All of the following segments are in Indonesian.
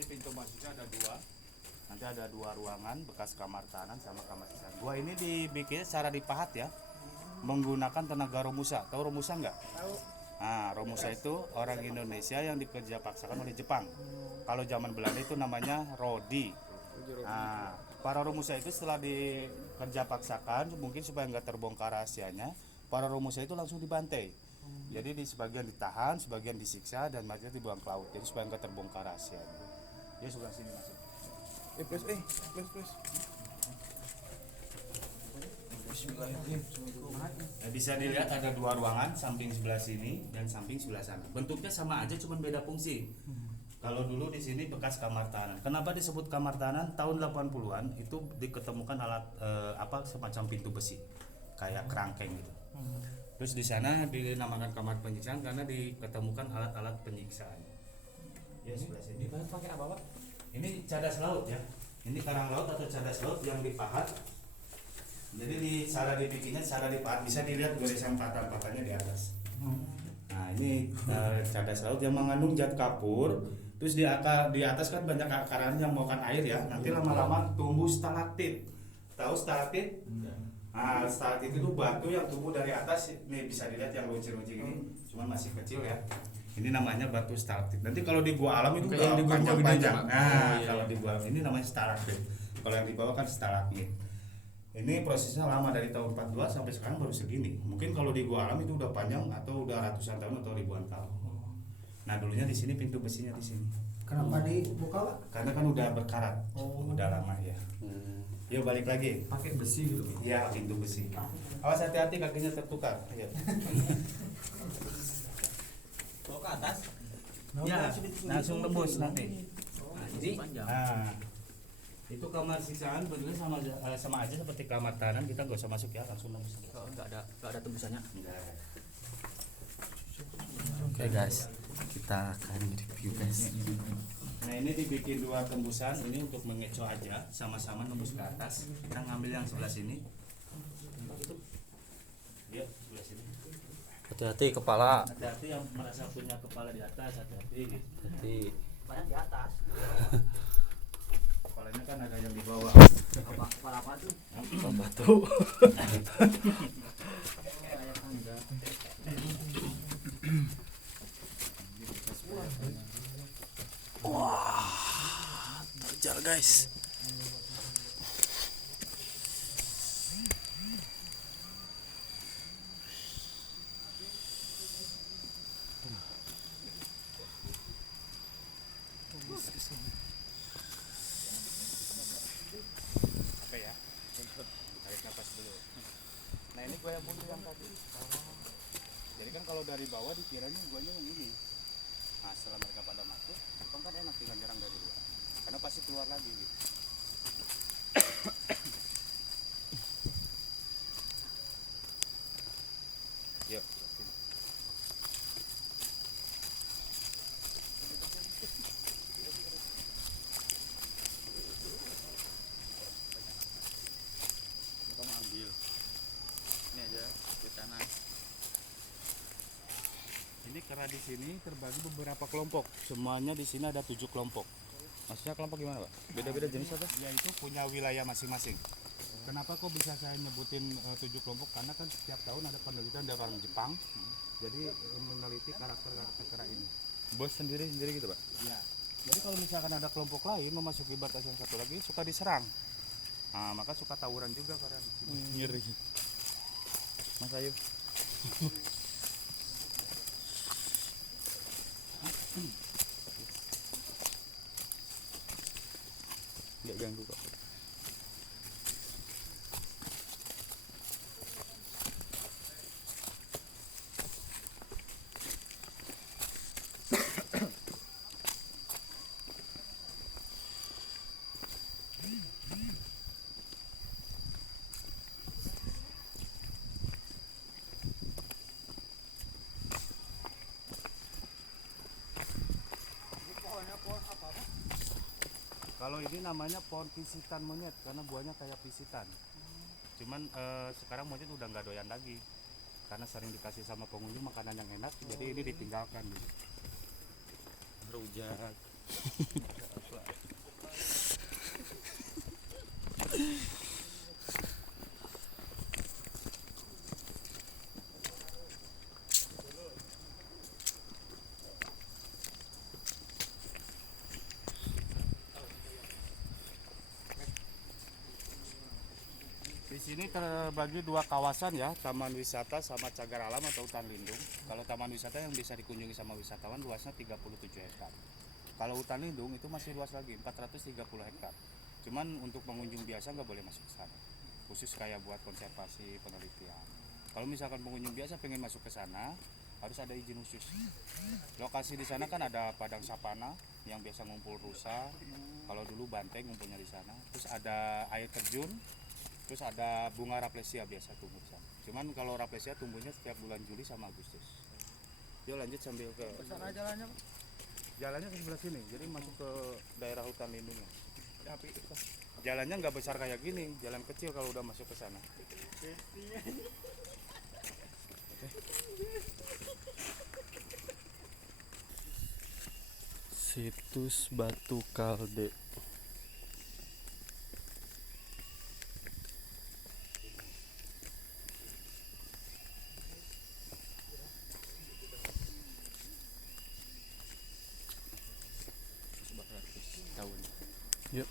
Ini pintu masuknya ada dua. Nanti ada dua ruangan bekas kamar tahanan sama kamar sisaan. Dua ini dibikin secara dipahat ya, menggunakan tenaga romusa. Tahu romusa nggak? Tahu. Nah, romusa itu orang Indonesia yang dikerja paksakan oleh Jepang. Kalau zaman Belanda itu namanya rodi. Nah, para romusa itu setelah dikerja paksakan, mungkin supaya nggak terbongkar rahasianya, para romusa itu langsung dibantai. Jadi di sebagian ditahan, sebagian disiksa dan mayatnya dibuang ke laut. Jadi supaya nggak terbongkar rahasianya. Dia sebelah sini masuk. Plus. Nah, bisa dilihat ada dua ruangan, samping sebelah sini dan samping sebelah sana. Bentuknya sama aja, cuma beda fungsi. Kalau dulu di sini bekas kamar tahanan. Kenapa disebut kamar tahanan? Tahun 80-an itu diketemukan alat semacam pintu besi, kayak kerangkeng gitu. Terus di sana dinamakan kamar penyiksaan karena diketemukan alat-alat penyiksaan. Ya sebelah sini. Pakai apa, Pak? Ini cadas laut ya. Ini karang laut atau cadas laut yang dipahat. Jadi cara dibikinnya, cara dipahat bisa dilihat goresan patah-patahnya di atas. Nah ini cadas laut yang mengandung zat kapur. Terus di atas kan banyak akaran yang makan air ya. Nanti lama-lama tumbuh stalaktit. Tahu stalaktit? Nah stalaktit itu batu yang tumbuh dari atas. Nih bisa dilihat yang luncur-luncur ini. Cuman masih kecil ya. Ini namanya batu stalaktit. Nanti kalau di gua alam itu udah panjang-panjang. Nah, kalau di gua alam ini namanya stalaktit. Kalau yang di bawah kan stalagmit. Ini prosesnya lama dari tahun 42 sampai sekarang baru segini. Mungkin kalau di gua alam itu udah panjang atau udah ratusan tahun atau ribuan tahun. Nah, dulunya di sini pintu besinya di sini. Kenapa dibuka, Pak? Karena kan udah berkarat. Udah lama ya. Yuk balik lagi. Pakai besi gitu. Iya, pintu besi. Awas hati-hati kakinya tertukar. Ayo. Ke atas. Ya, langsung tembus nanti. Jadi Nah, itu kamar siksaan bener sama aja seperti kamar tahanan, kita nggak usah masuk ya, langsung tembus. enggak ada tembusannya. Enggak. Oke guys, kita akan review guys. Nah ini dibikin dua tembusan, ini untuk mengecoh aja, sama-sama tembus ke atas. Kita ngambil yang sebelah sini. Ya, sebelah sini. Hati-hati kepala. Hati-hati yang merasa punya kepala di atas, hati-hati. Hati. Banyak di atas. Kepalanya kan ada yang di bawah. Kepala apa tuh? Batu. Kayak tangga. Wah, kejar guys. Oke ya. Tarik nafas dulu. Nah ini gua yang buntu yang tadi. Jadi kan kalau dari bawah dikiranya guanya yang ini. Nah setelah mereka pada masuk, kan enak tinggal nyerang dari luar. Karena pasti keluar lagi gitu. Yuk. Kamu ambil. Ini aja di tanah. Ini kera di sini terbagi beberapa kelompok. Semuanya di sini ada 7 kelompok. Maksudnya kelompok gimana, Pak? Beda-beda jenis apa? Dia itu punya wilayah masing-masing. Kenapa kok bisa saya nyebutin 7 kelompok? Karena kan setiap tahun ada penelitian dari orang Jepang. Jadi meneliti karakter kera ini. Bos sendiri gitu, Pak? Ya. Jadi kalau misalkan ada kelompok lain memasuki batas yang satu lagi suka diserang. Nah, maka suka tawuran juga kera di sini. Ngeri. Mas Ayu. Nggak ganggu kok. Kalau ini namanya pohon pisitan monyet karena buahnya kayak pisitan. Cuman sekarang monyet udah nggak doyan lagi karena sering dikasih sama pengunjung makanan yang enak, jadi ini ditinggalkan gitu. Rujak. Di sini terbagi dua kawasan ya, taman wisata sama cagar alam atau hutan lindung. Kalau taman wisata yang bisa dikunjungi sama wisatawan luasnya 37 hektar. Kalau hutan lindung itu masih luas lagi, 430 hektar. Cuman untuk pengunjung biasa nggak boleh masuk ke sana. Khusus kayak buat konservasi penelitian. Kalau misalkan pengunjung biasa pengen masuk ke sana, harus ada izin khusus. Lokasi di sana kan ada padang sapana yang biasa ngumpul rusa. Kalau dulu banteng ngumpulnya di sana. Terus ada air terjun. Terus ada bunga raplesia biasa tumbuh di sana. Cuman kalau raplesia tumbuhnya setiap bulan Juli sama Agustus. Yuk lanjut sambil ke Sana jalannya, Pak. jalannya ke sebelah sini. Jadi masuk ke daerah hutan lindungnya. Jalannya nggak besar kayak gini, jalan kecil kalau udah masuk ke sana. Situs Batu Kalde. Yuk.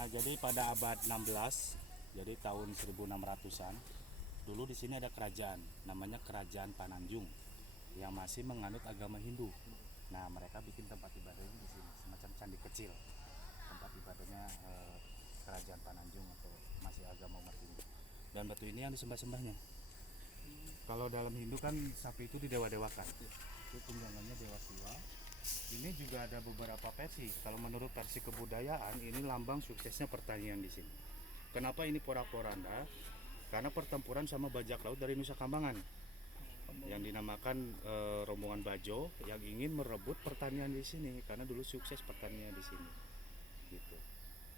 Nah, jadi pada abad 16, jadi tahun 1600-an, dulu di sini ada kerajaan, namanya Kerajaan Pananjung, yang masih menganut agama Hindu. Nah, mereka bikin tempat ibadahnya di sini, semacam candi kecil. Tempat ibadahnya Kerajaan Pananjung atau masih agama umat Hindu. Dan batu ini yang disembah-sembahnya. Kalau dalam Hindu kan sapi itu didewa-dewakan. Itu tunggangannya Dewa Siwa. Ini juga ada beberapa versi. Kalau menurut versi kebudayaan, ini lambang suksesnya pertanian di sini. Kenapa ini porak-poranda? Karena pertempuran sama bajak laut dari Nusa Kambangan yang dinamakan rombongan Bajo yang ingin merebut pertanian di sini karena dulu sukses pertanian di sini. Gitu.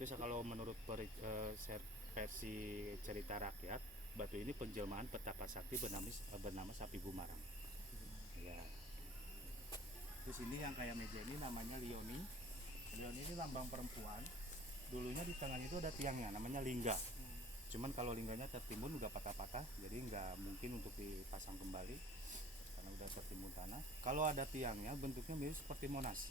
Terus kalau menurut versi cerita rakyat, batu ini penjelmaan petaka sakti bernama Sapi Gumarang. Ya. Terus ini yang kayak meja ini namanya Lioni. Lioni ini lambang perempuan. Dulunya di tengah itu ada tiangnya namanya lingga. Cuman kalau lingganya tertimbun udah patah-patah, jadi nggak mungkin untuk dipasang kembali karena udah tertimbun tanah. Kalau ada tiangnya bentuknya mirip seperti Monas.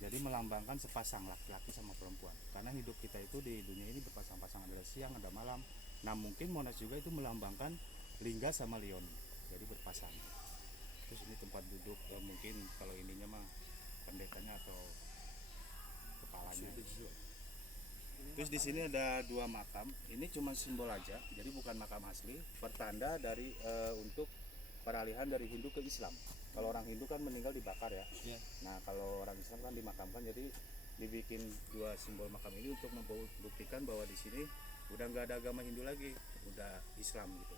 Jadi melambangkan sepasang laki-laki sama perempuan. Karena hidup kita itu di dunia ini berpasang-pasang, ada siang, ada malam. Nah mungkin Monas juga itu melambangkan lingga sama Lioni. Jadi berpasang. Terus ini tempat duduk, mungkin kalau ininya mah pendetanya atau kepalanya. Terus di sini ada dua makam. Ini cuma simbol aja, jadi bukan makam asli. Pertanda dari untuk peralihan dari Hindu ke Islam. Kalau orang Hindu kan meninggal dibakar ya. Iya. Nah kalau orang Islam kan dimakamkan, jadi dibikin dua simbol makam ini untuk membuktikan bahwa di sini udah nggak ada agama Hindu lagi, udah Islam gitu.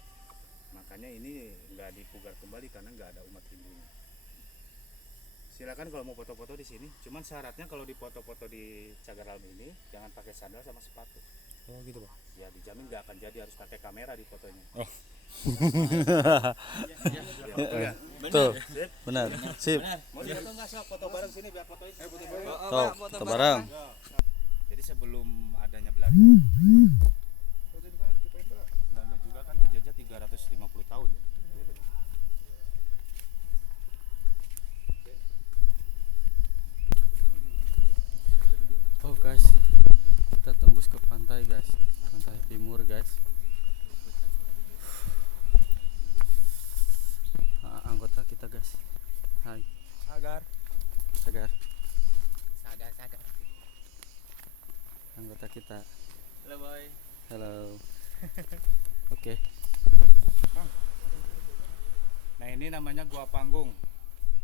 Makanya ini nggak dipugar kembali karena nggak ada umat Hindunya. Silakan kalau mau foto-foto di sini. Cuman syaratnya kalau difoto-foto di cagar alam ini jangan pakai sandal sama sepatu. Oh gitu, Pak. Ya dijamin nggak akan jadi, harus pakai kamera di fotonya. Oh. Ya, Tuh, benar. Sip. mau foto nggak sok foto bareng sini biar fotoin. Tuh, foto bareng. Jadi sebelum adanya Belanda, Belanda juga kan menjajah 350 tahun ya. Oh guys, kita tembus ke pantai guys, pantai timur guys. Anggota kita guys. Hai. Sagar. Sagar. Saga. Anggota kita. Halo boy. Halo. Oke. Nah ini namanya Gua Panggung.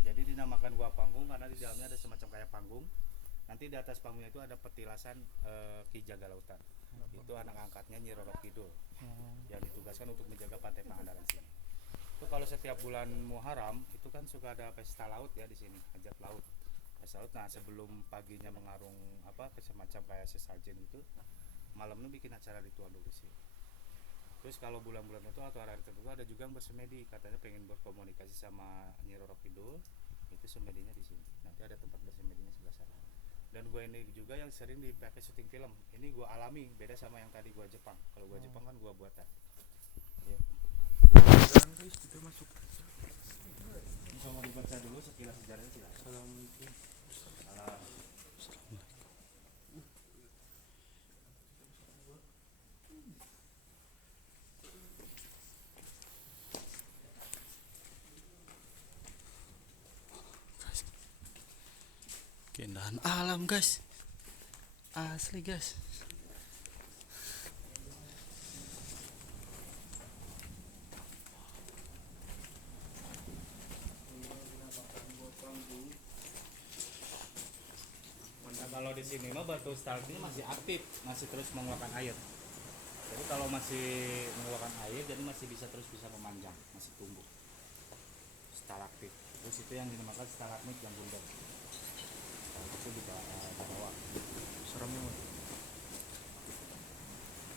Jadi dinamakan Gua Panggung karena di dalamnya ada semacam kayak panggung. Nanti di atas panggungnya itu ada petilasan Ki Jaga Lautan. Itu anak angkatnya Nyi Roro Kidul yang ditugaskan untuk menjaga pantai Pangandaran sini. Itu kalau setiap bulan Muharram itu kan suka ada pesta laut ya di sini, hajat laut. Pesta laut. Nah, sebelum paginya mengarung semacam kayak sesajen itu, malamnya bikin acara ritual dulu sih. Terus kalau bulan-bulan itu atau hari-hari tertentu ada juga yang bersemedi, katanya pengen berkomunikasi sama Nyi Roro Kidul, itu semedinya di sini. Nanti ada tempat bersemedinya sebelah sana. Dan gue ini juga yang sering dipakai syuting film. Ini gue alami, beda sama yang tadi gue Jepang. Kalau gue Jepang kan gue buatan. Ya. Dan guys, kita masuk. Bisa mau dibaca dulu sekilas sejarahnya silakan. Assalamualaikum. Salam. Keindahan alam guys, asli guys. Nah, kalau di sini mah batu stalaktit masih aktif, masih terus mengeluarkan air. Jadi kalau masih mengeluarkan air, jadi masih bisa memanjang, masih tumbuh. Stalaktit. Terus itu yang dinamakan stalagmit yang bundar. Itu di bawah. Serem banget.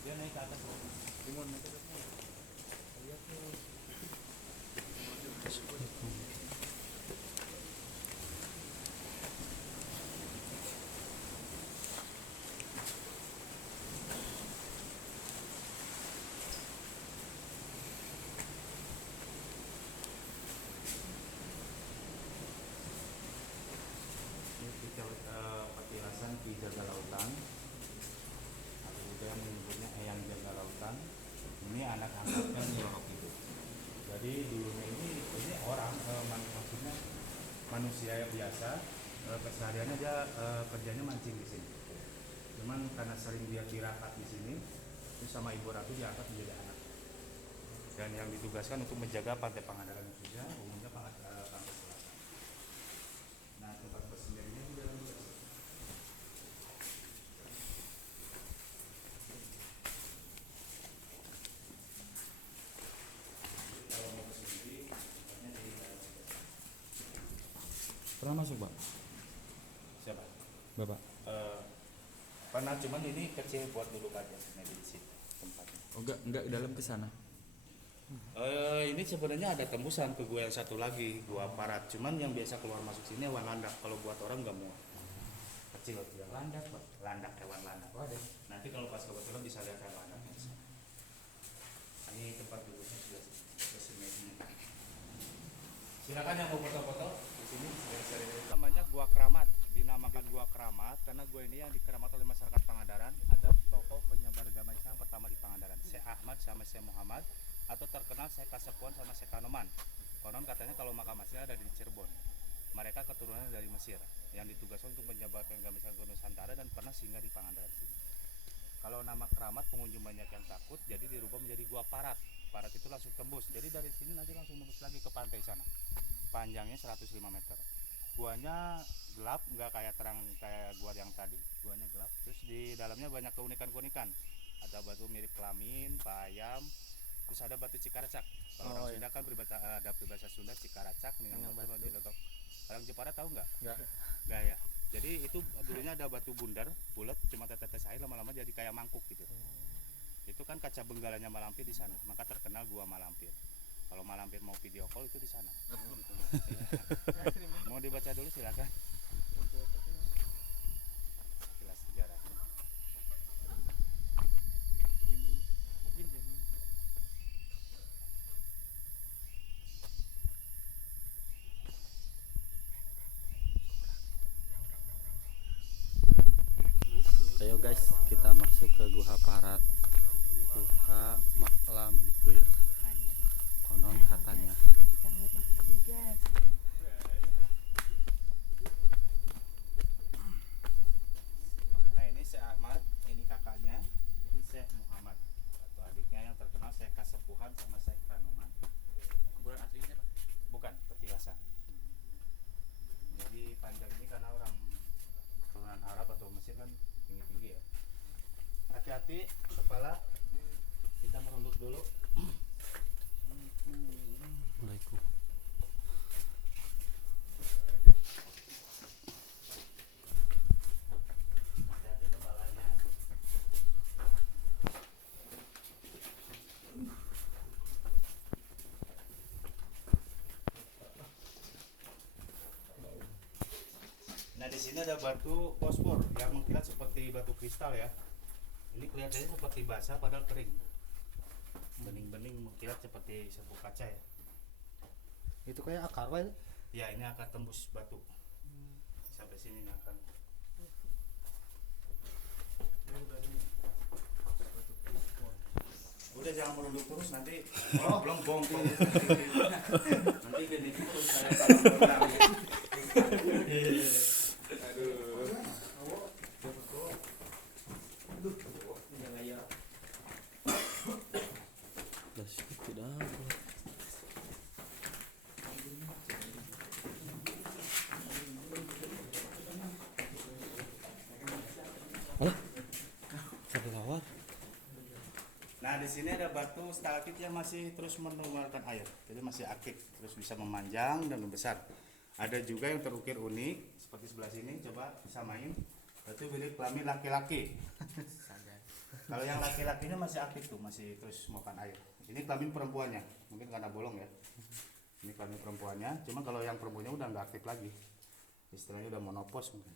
Dia naik ke atas. Gimana naik ke atas? Lihat tuh. Petilasan Ki Jaga Lautan, kemudian menyebutnya Eyang Jaga Lautan. Ini anak angkatnya Nyi Roro Kidul. Jadi dulunya ini orang, maksudnya manusia yang biasa, kesehariannya dia kerjanya mancing di sini. Cuman karena sering dia tirakat di sini, terus sama Ibu Ratu diangkat menjadi anak. Dan yang ditugaskan untuk menjaga pantai Pangandaran juga, umumnya pantai selatan. Nah, tempat bersembunyinya di dalam juga. Kalau mau bersembunyi, tempatnya di dalam. Pernah masuk, Pak? Siapa? Bapak. Pernah, cuman ini kecil buat duduk aja, di situ tempatnya. Oh, enggak dalam ke sana. Ini sebenarnya ada tembusan ke gua yang satu lagi, gua Parat. Cuman yang biasa keluar masuk sini hewan landak. Kalau buat orang nggak mau. Kecil yang landak, Pak. Landak, hewan landak. Nanti kalau pas kebetulan bisa lihat hewan landaknya. Ini tempat duduknya sudah semedinya. Silakan yang mau foto-foto di sini. Namanya Gua Keramat. Dinamakan Gua Keramat karena gua ini yang dikeramat oleh masyarakat Pangandaran. Ada tokoh penyebar agama Islam pertama di Pangandaran, Syekh Ahmad sama Syekh Muhammad, atau terkenal Syekh Kasepuan sama Syekh Kanoman. Konon katanya kalau makam aslinya ada di Cirebon. Mereka keturunan dari Mesir yang ditugaskan untuk menyebarkan agama Islam ke Nusantara dan pernah singgah di Pangandaran sini. Kalau nama Keramat pengunjung banyak yang takut, jadi dirubah menjadi Gua Parat. Parat itu langsung tembus. Jadi dari sini nanti langsung tembus lagi ke pantai sana. Panjangnya 105 meter. Guanya gelap, nggak kayak terang kayak gua yang tadi. Guanya gelap. Terus di dalamnya banyak keunikan-keunikan. Ada batu mirip kelamin, payam. Terus ada batu Cikaracak. Kalau orang Sunda kan ada peribahasa Sunda Cikaracak dengan batu diletok. Orang Jepara tahu nggak? Nggak ya. Jadi itu dulunya ada batu bundar, bulat, cuma tetes air lama-lama jadi kayak mangkuk gitu. Itu kan kaca benggalanya Malampir di sana, maka terkenal Gua Malampir. Kalau Malampir mau video call itu di sana. Mau dibaca dulu silakan. Jelas sejarahnya. Ayo guys, kita masuk ke Guha Parat. Guha Malampir. Konon katanya. Nah, ini Syekh Ahmad, ini kakaknya, ini Syekh Muhammad atau adiknya yang terkenal Syekh Kasepuhan sama Syekh Kanoman. Kuburan aslinya Pak? Bukan, petilasan. Jadi panjang ini karena orang keturunan Arab atau Mesir kan tinggi-tinggi ya. Hati-hati kepala. Kita merunduk dulu. Mulaiku. Hati-hati kepalanya. Nah, di sini ada batu fosfor yang mengkilat seperti batu kristal ya. Ini kelihatannya seperti basah padahal kering. Bening-bening mengkilat seperti serbuk kaca ya. Itu kayak akar wae. Ya, ini akan tembus batu. Sampai sini ini akan. Udah jangan merunduk terus nanti belum bongkong. Nanti gini terus saya taruh. Plastik tidak apa. Alah, ada lawar. Nah, di sini ada batu stalaktit yang masih terus mengeluarkan air. Jadi masih aktif, terus bisa memanjang dan membesar. Ada juga yang terukir unik seperti sebelah sini, coba samain. Itu milik kelamin laki-laki. Kalau yang laki-lakinya masih aktif tuh, masih terus makan air. Ini kelamin perempuannya, mungkin karena bolong ya. Ini kelamin perempuannya, cuma kalau yang perempuannya udah nggak aktif lagi. Istilahnya udah monopos mungkin.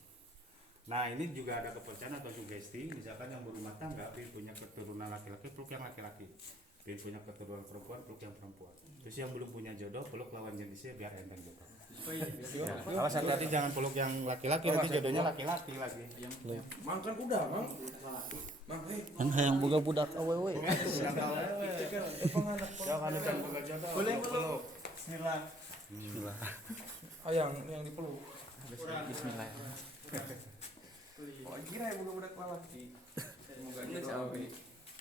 Nah, ini juga ada kepercayaan atau sugesti, misalkan yang berumah tangga ingin punya keturunan laki-laki, peluk yang laki-laki. Ingin punya keturunan perempuan, peluk yang perempuan. Terus yang belum punya jodoh, peluk lawan jenisnya biar enteng jodoh. Ya, awas hati-hati jangan peluk yang laki-laki, nanti jodohnya laki-laki lagi. Mang kan udah, Mang. Mang, Yang hayang boga budak awewe. Yang awewe. Jangan jangan boga jodoh. Boleh, peluk. Bismillah. Bismillah. Oh, yang dipeluk. Bismillah. Oh, kira ya budak-budak lelaki. Semoga jodoh.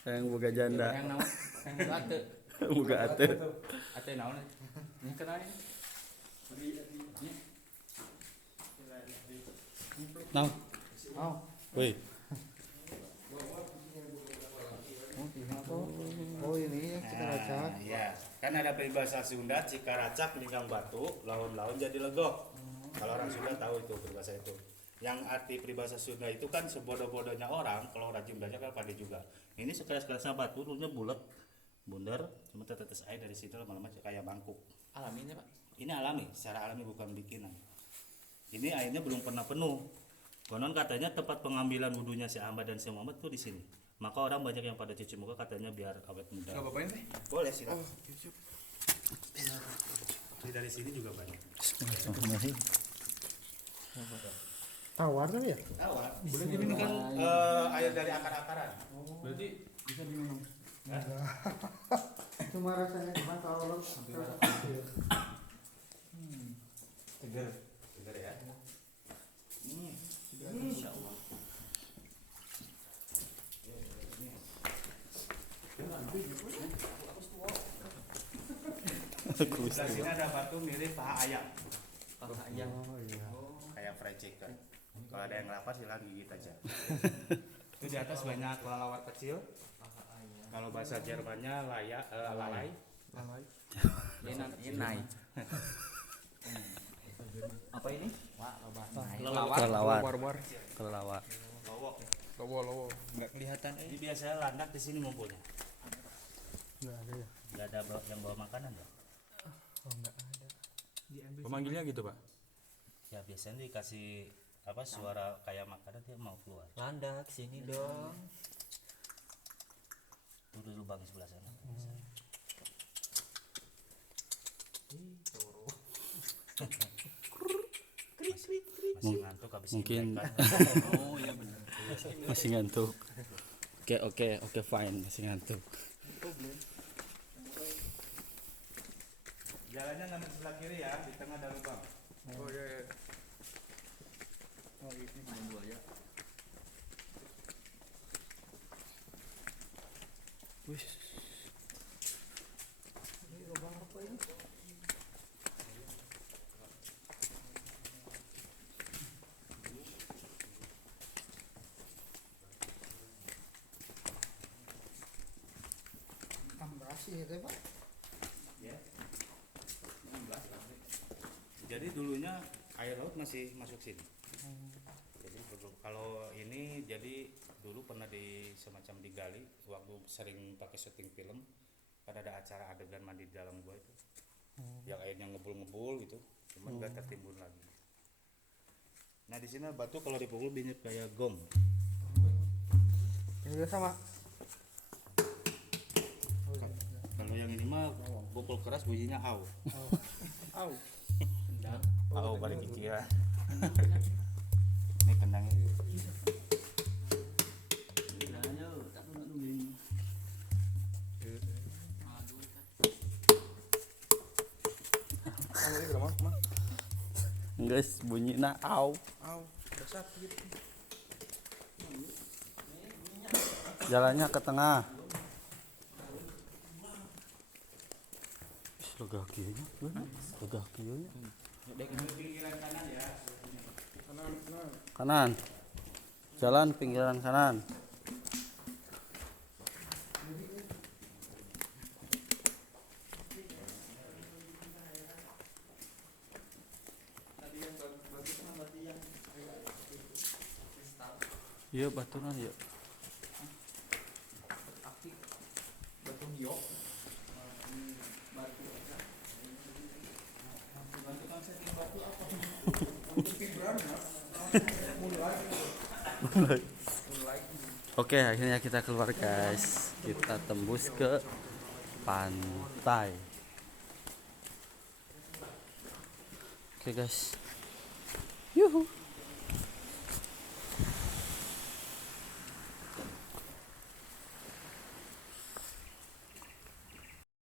Hayang boga janda. Yang naon? Yang ate. Boga ate. Ate naon? Ini kenal ini. Now. Oh, Woi. oh ini yang Cikaracak. Ya, kan ada peribahasa Sunda, Cikaracak linggang batu, laun-laun jadi legok. Kalau orang Sunda tahu itu peribahasa itu. Yang arti peribahasa Sunda itu kan sebodoh-bodohnya orang, kalau rajin belajar kan pandai juga. Ini sekeras-kerasnya batu, dulunya bulat, bundar, cuma tetes air dari situ lama-lama kayak mangkuk. Alaminnya, Pak. Ini alami, secara alami bukan bikinan. Ini airnya belum pernah penuh. Konon katanya tempat pengambilan wudhunya si Ahmad dan si Muhammad tuh di sini. Maka orang banyak yang pada cuci muka katanya biar awet muda. Enggak apa-apain teh. Boleh silakan. Ini dari sini juga banyak. Bismillahirrahmanirrahim. Tawar tuh ya? Awat. Boleh diminum kan air dari akar-akaran. Berarti bisa diminum. Cuma rasanya cuma kalau Seger. Seger ya. Insya Allah. Di sebelah sini ada batu mirip paha ayam. Paha ayam. Oh iya. Kayak fried chicken. Kalau ada yang lapar silahkan gigit aja. Itu di atas banyak kelelawar kecil. Kalau bahasa Jermannya lalai. Inai. Apa ini? Kelelawar. War-war. Kelelawar. Lowok. Lowo. Enggak kelihatan Ini biasanya landak di sini ngumpulnya. Enggak ada ya. Gak ada yang bawa makanan ya? Oh, enggak ada. Pemanggilnya gitu, Pak. Ya biasanya dikasih apa suara kayak makanan dia mau keluar. Landak sini dong. Tuh dulu bang di sebelah sana. Masih ngantuk habis Mungkin. imlek. Oh, iya benar. Masih ngantuk. Oke, fine, masih ngantuk. Jalannya ngambil sebelah kiri ya, di tengah ada lubang. Oh iya. Oh, ini main buaya. Wih. Ini lubang apa ini? Ini teh Pak. Ya. Jadi dulunya air laut masih masuk sini. Jadi kalau ini jadi dulu pernah di semacam digali waktu sering pakai syuting film, kan ada acara adegan mandi di dalam gua itu. Yang airnya ngebul-ngebul gitu, cuman nggak tertimbun lagi. Nah di sini batu kalau dipukul bunyi kayak gong. Ini juga sama. Kalau yang ini mah pukul keras bunyinya au. Au. Au balik pikiran. Ini kendangnya. Kamu ini berapa, Mas? Guys, bunyi na au. Au, udah sakit. Jalannya ke tengah. Lega kieunya, lega kieunya. Kanan. Jalan pinggiran kanan. Iya baturan ya. Batu giok. Oke, akhirnya kita keluar guys. Kita tembus ke pantai. Oke guys. Yuhu.